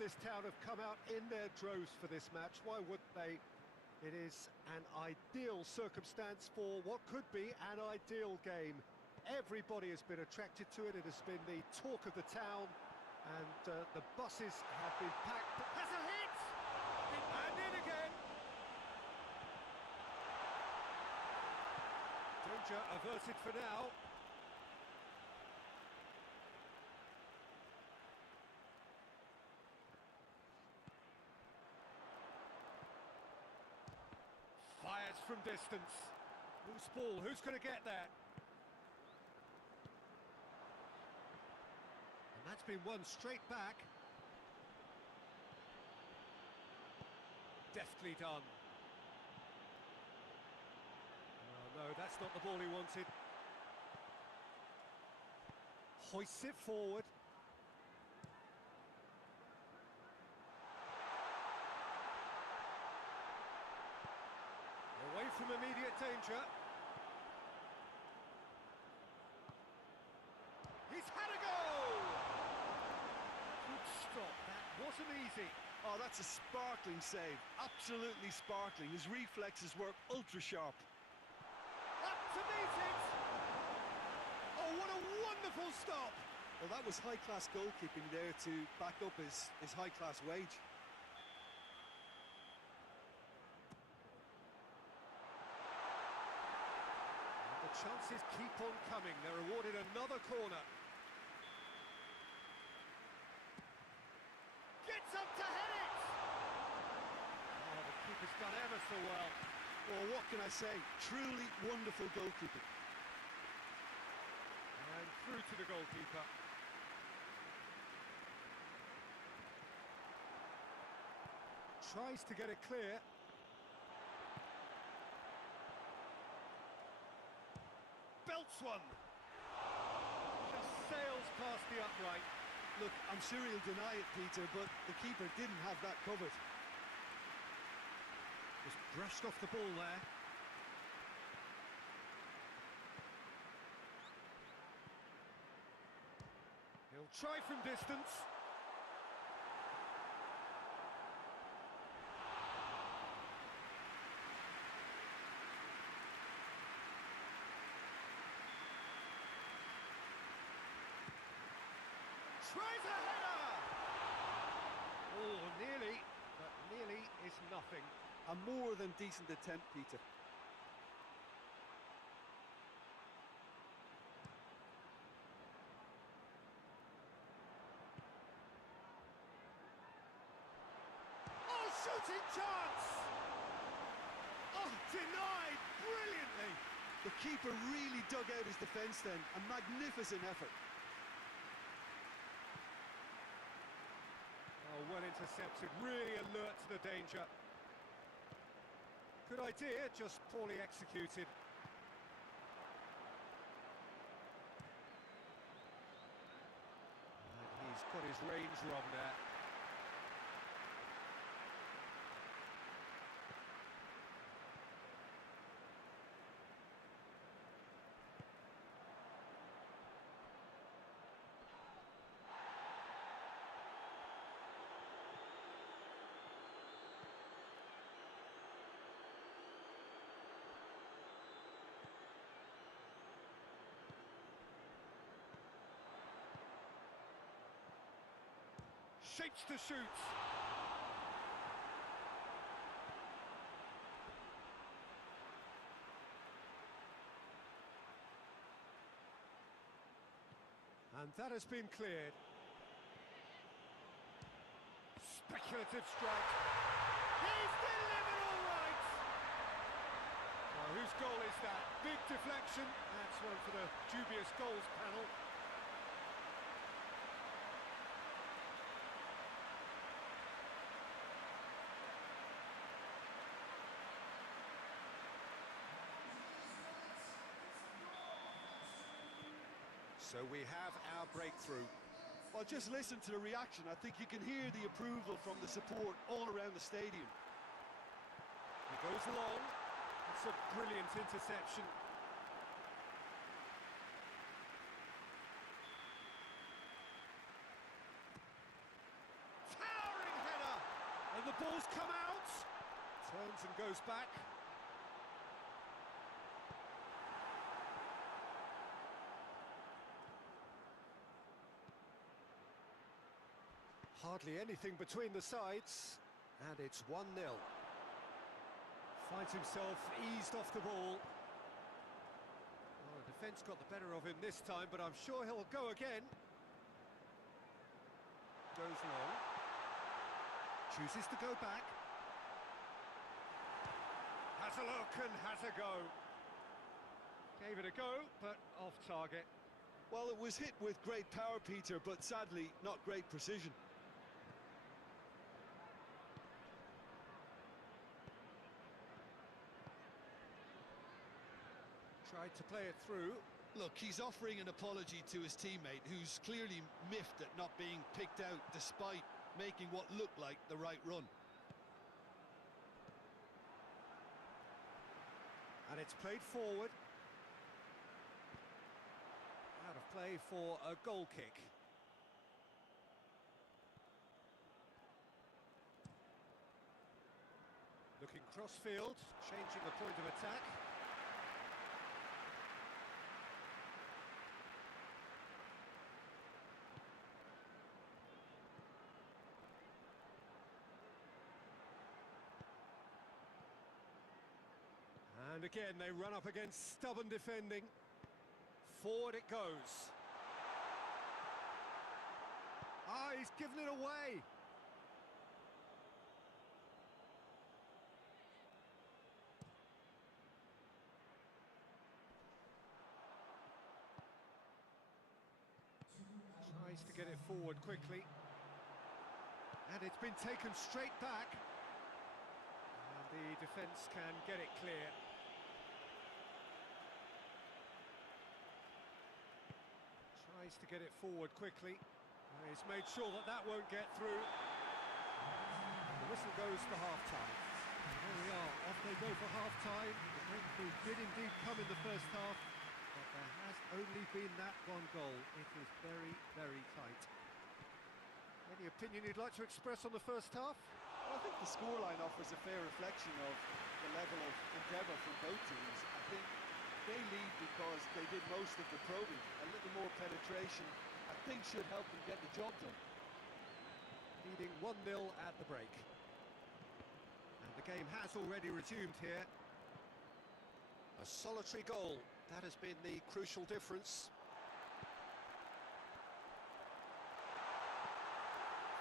this town have come out in their droves for this match. Why wouldn't they? It is an ideal circumstance for what could be an ideal game. Everybody has been attracted to it. It has been the talk of the town, and the buses have been packed. Has a hit! And in again! Danger averted for now. Fires from distance. Loose ball, who's going to get that? And that's been won straight back. Deftly done. Oh no, that's not the ball he wanted. Hoists it forward. Away from immediate danger. He's had a goal! Good stop, that wasn't easy. Oh, that's a sparkling save. Absolutely sparkling. His reflexes were ultra sharp. Up to meet it! Oh, what a wonderful stop! Well, that was high-class goalkeeping there to back up his high-class wage. The chances keep on coming. They're awarded another corner. Gets up to head it! Oh, the keeper's done ever so well. Well, what can I say? Truly wonderful goalkeeping. And through to the goalkeeper. Tries to get it clear. Belts one! Just sails past the upright. Look, I'm sure he'll deny it, Peter, but the keeper didn't have that covered. Just brushed off the ball there. He'll try from distance. Tries a header! Oh, nearly, but nearly is nothing. A more than decent attempt, Peter. Oh, shooting chance! Oh, denied brilliantly! The keeper really dug out his defence then. A magnificent effort. Oh, well intercepted, really alert to the danger. Good idea, just poorly executed. And he's got his range wrong there. Shapes to shoot. And that has been cleared. Speculative strike. He's delivered all right! Well, whose goal is that? Big deflection. That's one for the dubious goals panel. So we have our breakthrough. Well, just listen to the reaction. I think you can hear the approval from the support all around the stadium. He goes long. It's a brilliant interception. Towering ball's come out. Turns and goes back. Hardly anything between the sides, and it's 1-0. Finds himself eased off the ball. Well, the defence got the better of him this time, but I'm sure he'll go again. Goes long. Chooses to go back. Has a look and has a go. Gave it a go, but off target. Well, it was hit with great power, Peter, but sadly, not great precision. Tried to play it through. Look, he's offering an apology to his teammate, who's clearly miffed at not being picked out despite making what looked like the right run. And it's played forward. Out of play for a goal kick. Looking cross-field, changing the point of attack. And again, they run up against stubborn defending. Forward it goes. Ah, he's given it away. Tries to get it forward quickly. And it's been taken straight back. And the defence can get it clear. Tries to get it forward quickly. He's made sure that that won't get through. The whistle goes for half-time. There we are, off they go for half-time. The breakthrough did indeed come in the first half, but there has only been that one goal. It was very, very tight. Any opinion you'd like to express on the first half? Well, I think the scoreline offers a fair reflection of the level of endeavour from both teams. I think they lead because they did most of the probing. A little more penetration, I think, should help them get the job done. Leading 1-0 at the break. And the game has already resumed here. A solitary goal, that has been the crucial difference.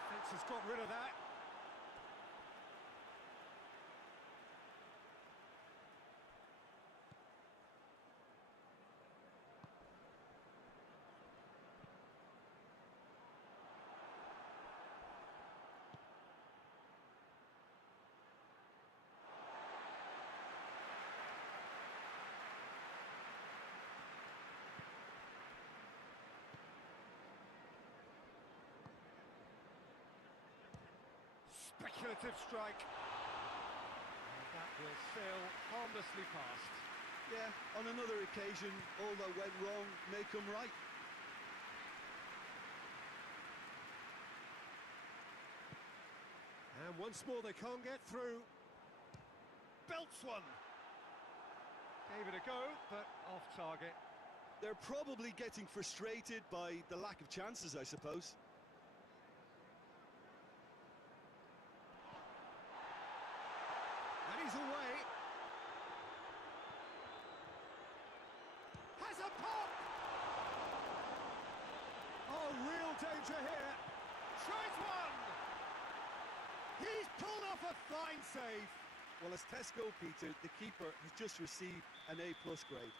Defence has got rid of that. Speculative strike. And that will sail harmlessly past. Yeah, on another occasion, all that went wrong may come right. And once more they can't get through. Belts one. Gave it a go, but off target. They're probably getting frustrated by the lack of chances, I suppose. And he's away. Has a pop! Oh, real danger here. Tries one! He's pulled off a fine save. Well, as Tesco, Peter, the keeper has just received an A+ grade.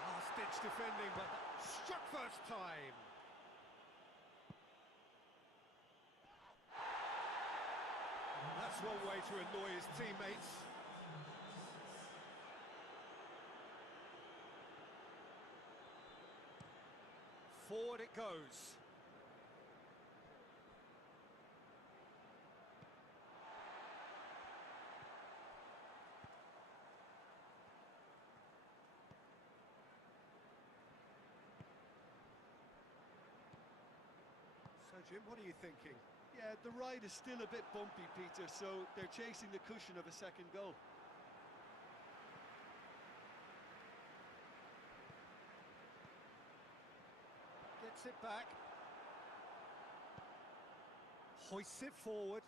Last-ditch defending, but struck first time. That's one way to annoy his teammates. Forward it goes. So Jim, what are you thinking? Yeah, the ride is still a bit bumpy, Peter, so they're chasing the cushion of a second goal. Gets it back. Hoists it forward.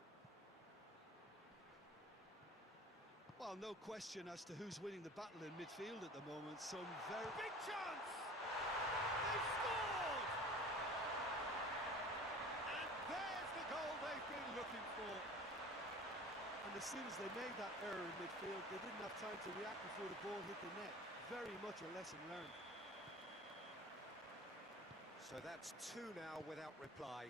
Well, no question as to who's winning the battle in midfield at the moment. Some very... Big chance! They've scored! And there's the goal they've been looking for. And as soon as they made that error in midfield, they didn't have time to react before the ball hit the net. Very much a lesson learned. So that's 2 now without reply.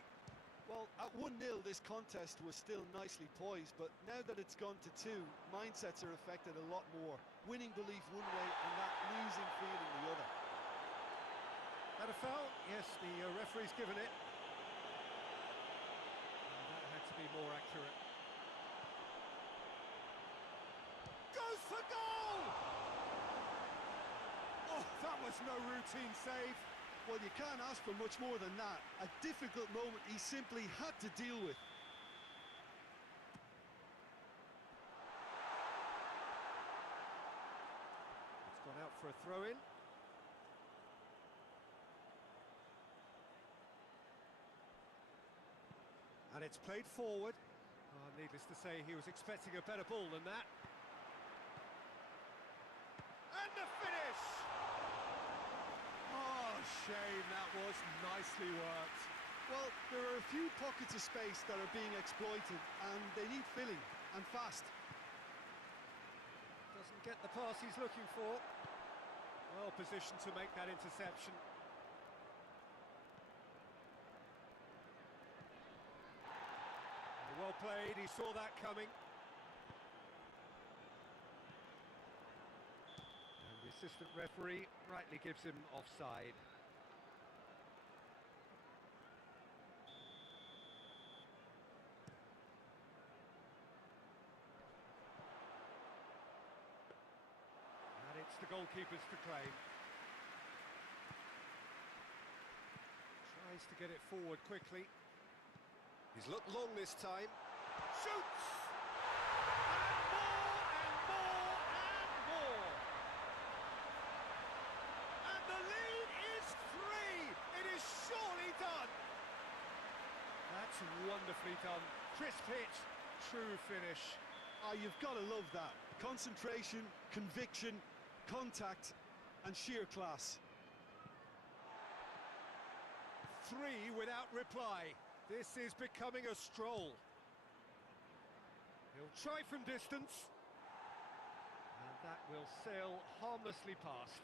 Well, at 1-0, this contest was still nicely poised, but now that it's gone to 2, mindsets are affected a lot more. Winning belief one way and that losing feeling the other. Had a foul? Yes, the referee's given it. And that had to be more accurate. Goes for goal! Oh, that was no routine save. Well, you can't ask for much more than that. A difficult moment he simply had to deal with. It's gone out for a throw-in. And it's played forward. Oh, needless to say, he was expecting a better ball than that. And the finish! Oh, shame, that was nicely worked. Well, there are a few pockets of space that are being exploited, and they need filling, and fast. Doesn't get the pass he's looking for. Well positioned to make that interception. Well played, he saw that coming. And the assistant referee rightly gives him offside. And it's the goalkeepers to claim. Tries to get it forward quickly. He's looked long this time. Shoots! And more, and more, and more! And the lead is 3! It is surely done! That's wonderfully done. Crisp hit, true finish. Ah, you've got to love that. Concentration, conviction, contact, and sheer class. 3 without reply. This is becoming a stroll. He'll try from distance. And that will sail harmlessly past.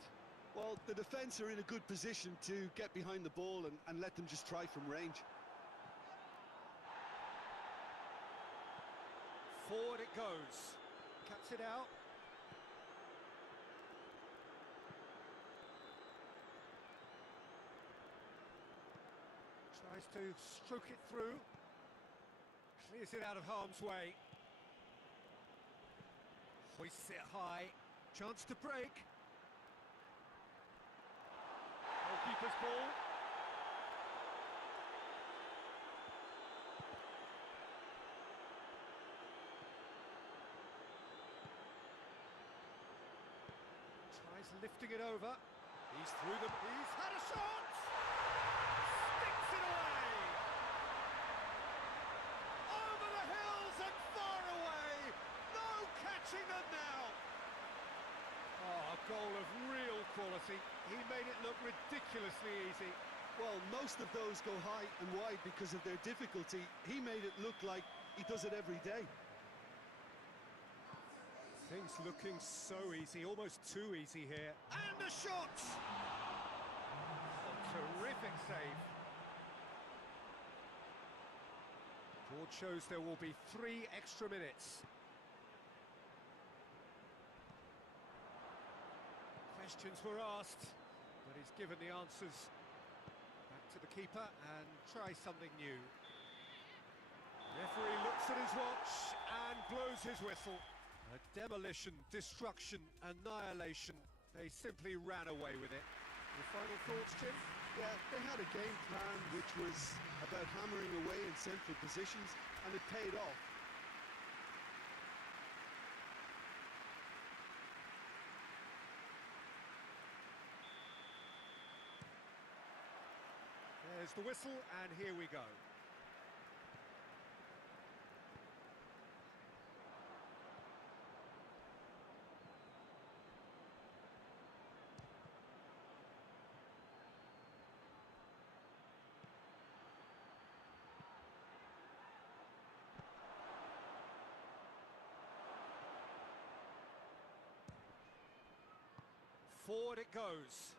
Well, the defence are in a good position to get behind the ball and let them just try from range. Forward it goes. Cuts it out. Tries to stroke it through. Clears it out of harm's way. Hoists it high. Chance to break. Goalkeeper's ball. Tries lifting it over. He's through them. He's had a shot! Sticks it away! Over the hills and far away! No catching them now! Oh, a goal of real quality. He made it look ridiculously easy. Well, most of those go high and wide because of their difficulty. He made it look like he does it every day. Things looking so easy, almost too easy here. And the shot! A terrific save. Board shows there will be 3 extra minutes. Questions were asked, but he's given the answers. Back to the keeper and try something new. Referee looks at his watch and blows his whistle. A demolition, destruction, annihilation. They simply ran away with it. Your final thoughts, Jim? Yeah, they had a game plan which was a about hammering away in central positions, and it paid off. There's the whistle, and here we go. Forward it goes.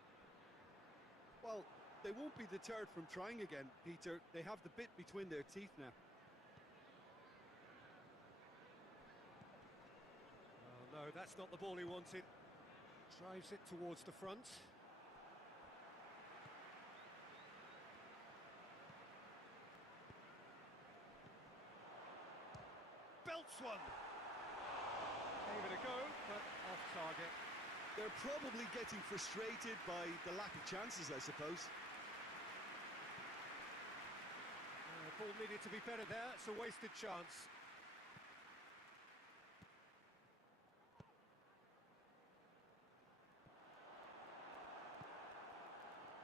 Well, they won't be deterred from trying again, Peter. They have the bit between their teeth now. Oh, no, that's not the ball he wanted. Drives it towards the front. Belts one. Gave it a go, but off target. They're probably getting frustrated by the lack of chances, I suppose. Ball needed to be better there. It's a wasted chance.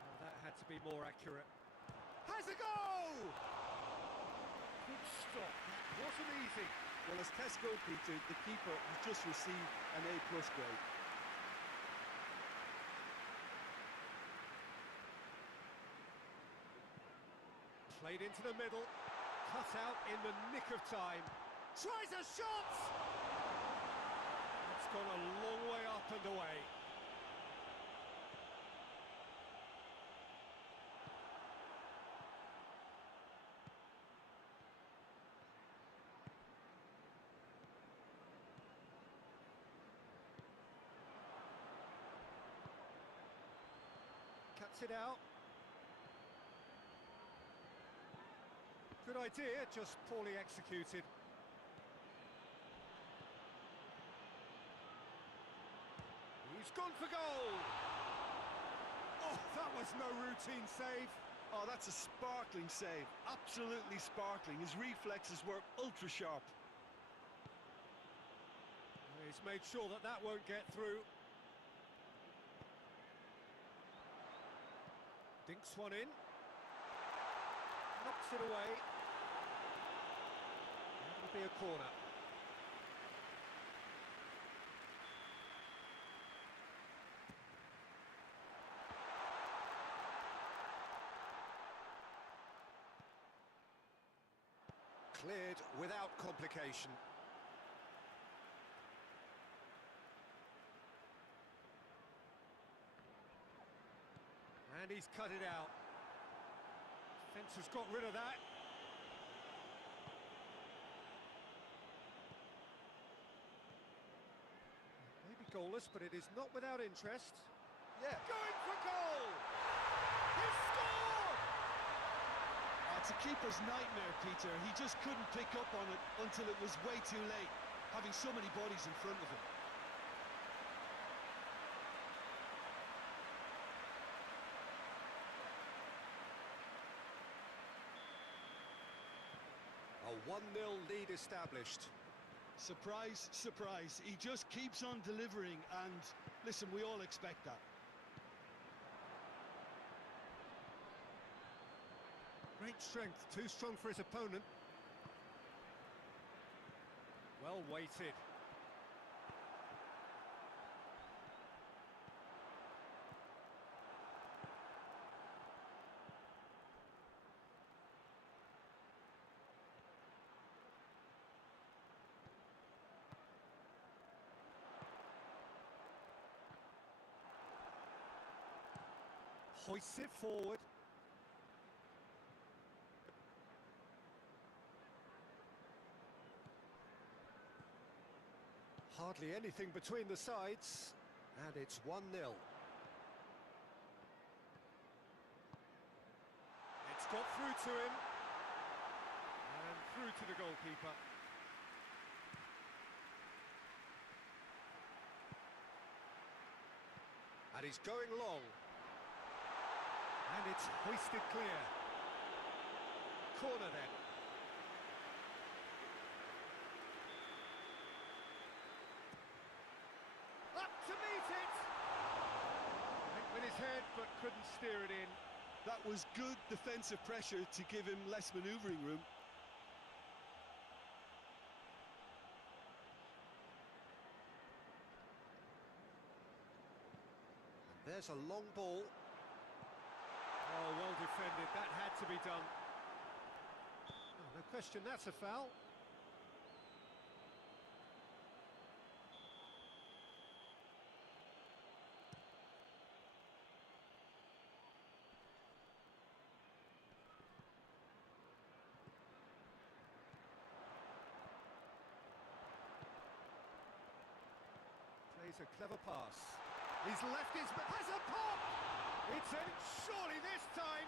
Well, that had to be more accurate. Has a go! Good stop. That wasn't easy. Well, as tests go, Peter, the keeper has just received an A+ grade. Played into the middle, cut out in the nick of time. Tries a shot! It's gone a long way up and away. Cuts it out. Good idea, just poorly executed. He's gone for goal! Oh, that was no routine save. Oh, that's a sparkling save. Absolutely sparkling. His reflexes were ultra sharp. He's made sure that that won't get through. Dinks one in. Knocks it away. That'll be a corner. Cleared without complication. And he's cut it out. Defence has got rid of that. Maybe goalless, but it is not without interest. Yeah. Going for goal! He scored! It's a keeper's nightmare, Peter. He just couldn't pick up on it until it was way too late, having so many bodies in front of him. A 1-0 lead established. Surprise, surprise. He just keeps on delivering, and listen, we all expect that. Great strength, too strong for his opponent. Well weighted. Hoists it forward. Hardly anything between the sides, and it's 1-0. It's got through to him, and through to the goalkeeper. And he's going long. And it's hoisted clear. corner then. Up to meet it! Went with his head, but couldn't steer it in. That was good defensive pressure to give him less manoeuvring room. And there's a long ball. Oh, well defended. That had to be done. Oh, no question, that's a foul. Plays a clever pass. He's left his... has a pop! It's in, surely this time!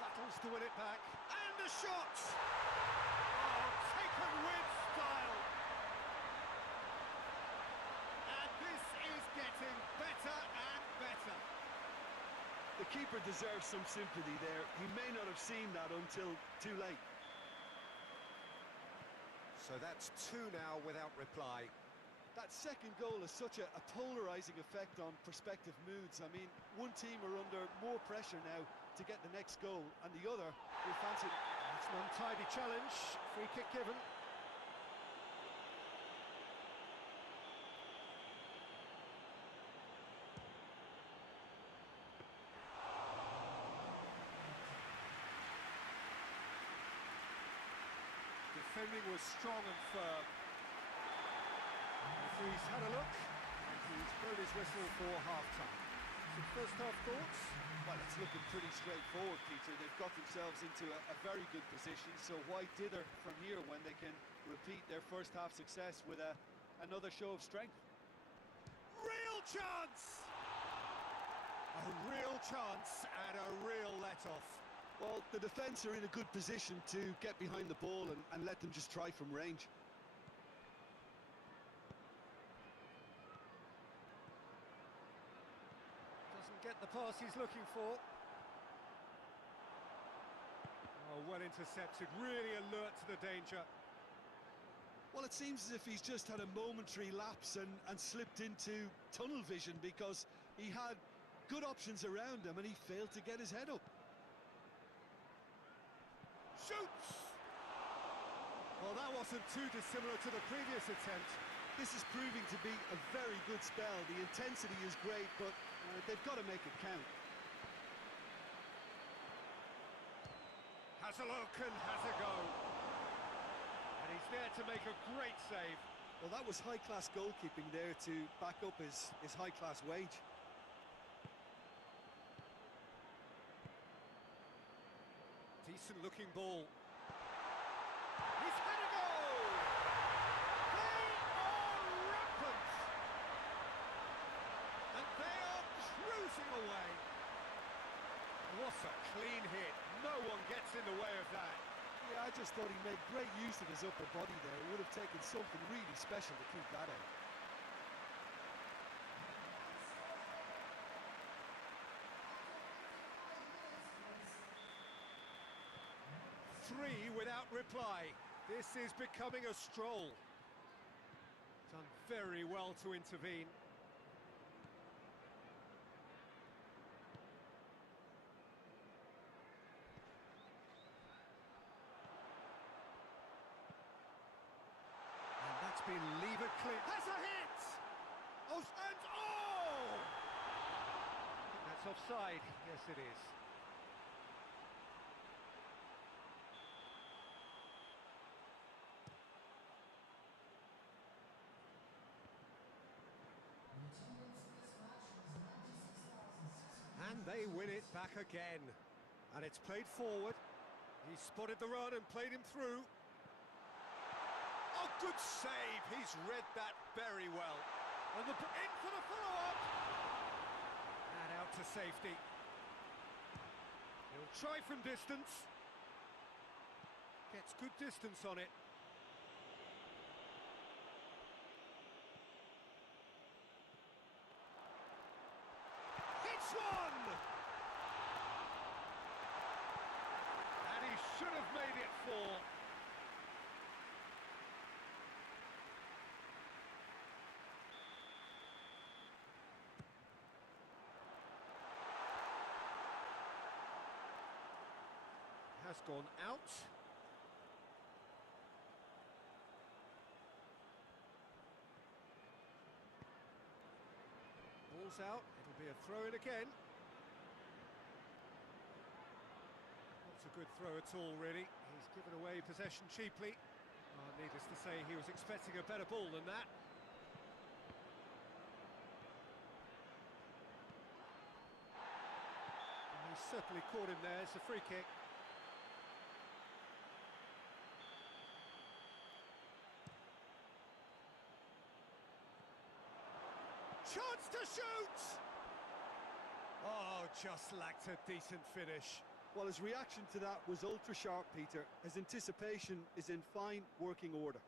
Battles to win it back. And a shot! Oh, taken with style! And this is getting better and better. The keeper deserves some sympathy there. He may not have seen that until too late. So that's two now without reply. That second goal has such a polarising effect on prospective moods. I mean, one team are under more pressure now to get the next goal, and the other will fancy... It's an untidy challenge, free kick given. Defending was strong and firm. He's had a look, and he's blown his whistle for half-time. So first half thoughts? Well, it's looking pretty straightforward, Peter. They've got themselves into a very good position, so why dither from here when they can repeat their first half success with another show of strength? Real chance! A real chance and a real let-off. Well, the defence are in a good position to get behind the ball and let them just try from range. Doesn't get the pass he's looking for. Oh, well intercepted, really alert to the danger. Well, it seems as if he's just had a momentary lapse and slipped into tunnel vision because he had good options around him and he failed to get his head up. Shoots! Well, that wasn't too dissimilar to the previous attempt. This is proving to be a very good spell. The intensity is great, but they've got to make it count. Has a look and has a go. And he's there to make a great save. Well, that was high-class goalkeeping there to back up his high-class wage. Decent-looking ball. He's had a goal! They are rampant! And they are cruising away. What a clean hit. No one gets in the way of that. Yeah, I just thought he made great use of his upper body there. It would have taken something really special to keep that out. Three without reply. This is becoming a stroll. Done very well to intervene. And that's been levered clear. Has a hit! Oh, and oh! I think that's offside. Yes, it is. And they win it back again. And it's played forward. He spotted the run and played him through. Oh, good save. He's read that very well. And in for the follow-up. And out to safety. He'll try from distance. Gets good distance on it. Hits one! before. Has gone out. Ball's out, it'll be a throw-in again. Not a good throw at all, really. He's given away possession cheaply. Needless to say, he was expecting a better ball than that. And he's certainly caught him there. It's a free kick. Chance to shoot! Oh, just lacked a decent finish. Well, his reaction to that was ultra-sharp, Peter. His anticipation is in fine working order.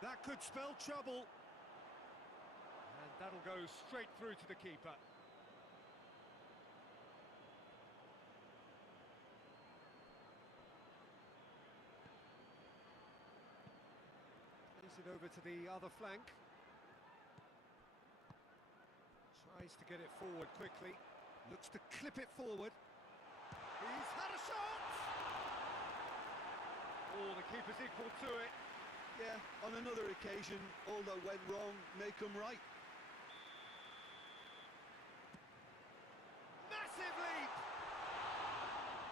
That could spell trouble. And that'll go straight through to the keeper. Plays it over to the other flank. Tries to get it forward quickly. Looks to clip it forward. He's had a shot! Oh, the keeper's equal to it. Yeah, on another occasion, all that went wrong may come right. Massive leap!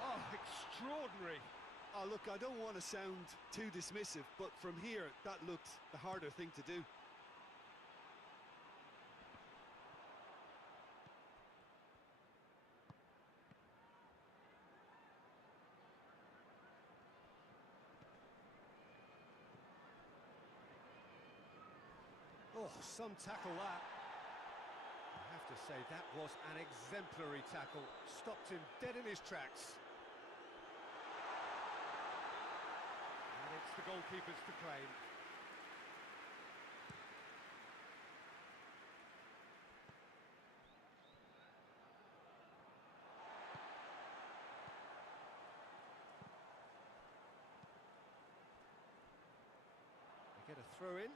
Oh, extraordinary. Oh, look, I don't want to sound too dismissive, but from here, that looked the harder thing to do. Oh, some tackle that. I have to say, that was an exemplary tackle. Stopped him dead in his tracks. And it's the goalkeepers to claim. They get a throw in.